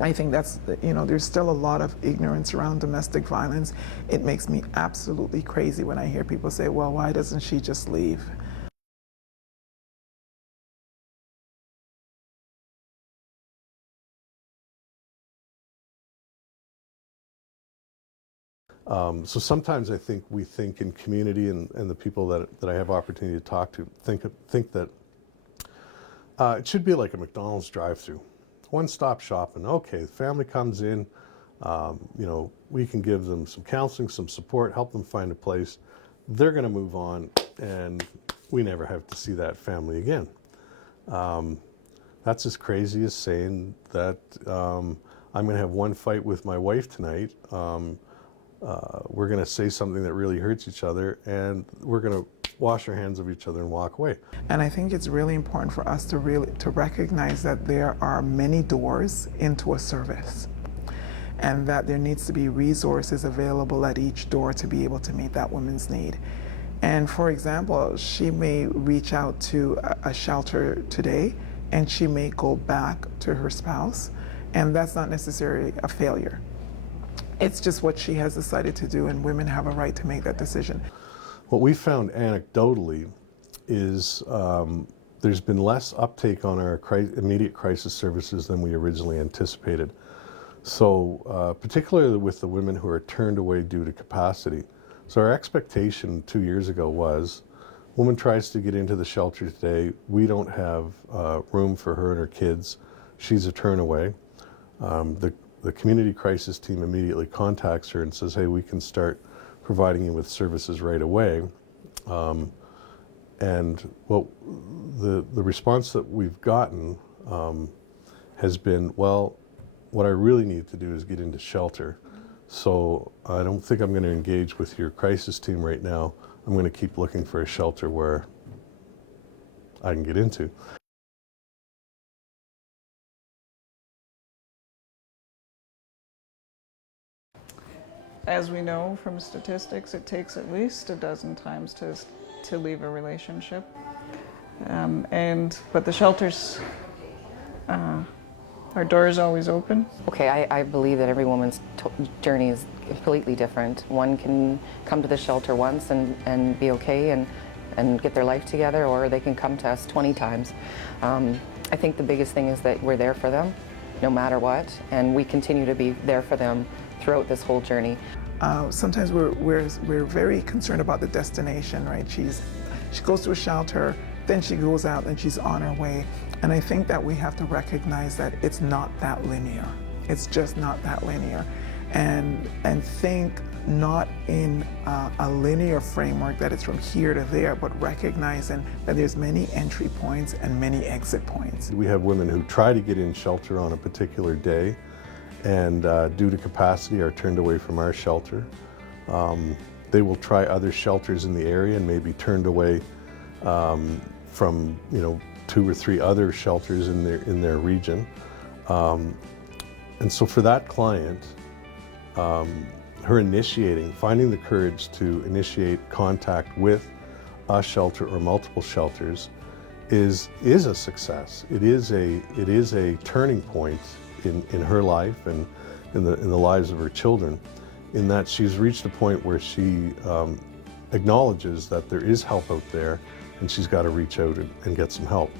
I think that's, there's still a lot of ignorance around domestic violence. It makes me absolutely crazy when I hear people say, well, why doesn't she just leave? So sometimes I think we think in community and the people that I have opportunity to talk to think that it should be like a McDonald's drive-through. One-stop shopping. Okay, the family comes in, we can give them some counseling, some support, help them find a place. They're going to move on, and we never have to see that family again. That's as crazy as saying that I'm going to have one fight with my wife tonight. We're going to say something that really hurts each other, and we're going to wash our hands of each other and walk away. And I think it's really important for us to recognize that there are many doors into a service, and that there needs to be resources available at each door to be able to meet that woman's need. And for example, she may reach out to a shelter today, and she may go back to her spouse, and that's not necessarily a failure. It's just what she has decided to do, and women have a right to make that decision. What we found anecdotally is there's been less uptake on our immediate crisis services than we originally anticipated. So particularly with the women who are turned away due to capacity. So our expectation 2 years ago was, woman tries to get into the shelter today, we don't have room for her and her kids, she's a turn away. The community crisis team immediately contacts her and says, hey, we can start providing you with services right away. And the response that we've gotten has been, well, what I really need to do is get into shelter. So I don't think I'm going to engage with your crisis team right now. I'm going to keep looking for a shelter where I can get into. As we know from statistics, it takes at least a dozen times to leave a relationship. But the shelters, our door is always open. Okay, I believe that every woman's journey is completely different. One can come to the shelter once and be okay and get their life together, or they can come to us 20 times. I think the biggest thing is that we're there for them, no matter what, and we continue to be there for them throughout this whole journey. Sometimes we're very concerned about the destination, right? She goes to a shelter, then she goes out and she's on her way. And I think that we have to recognize that it's not that linear. It's just not that linear. And think not in a linear framework that it's from here to there, but recognizing that there's many entry points and many exit points. We have women who try to get in shelter on a particular day, and due to capacity are turned away from our shelter. They will try other shelters in the area and may be turned away from 2 or 3 other shelters in their region. And so for that client, her finding the courage to initiate contact with a shelter or multiple shelters is a success. It is a turning point in her life and in the lives of her children, in that she's reached a point where she acknowledges that there is help out there, and she's got to reach out and get some help.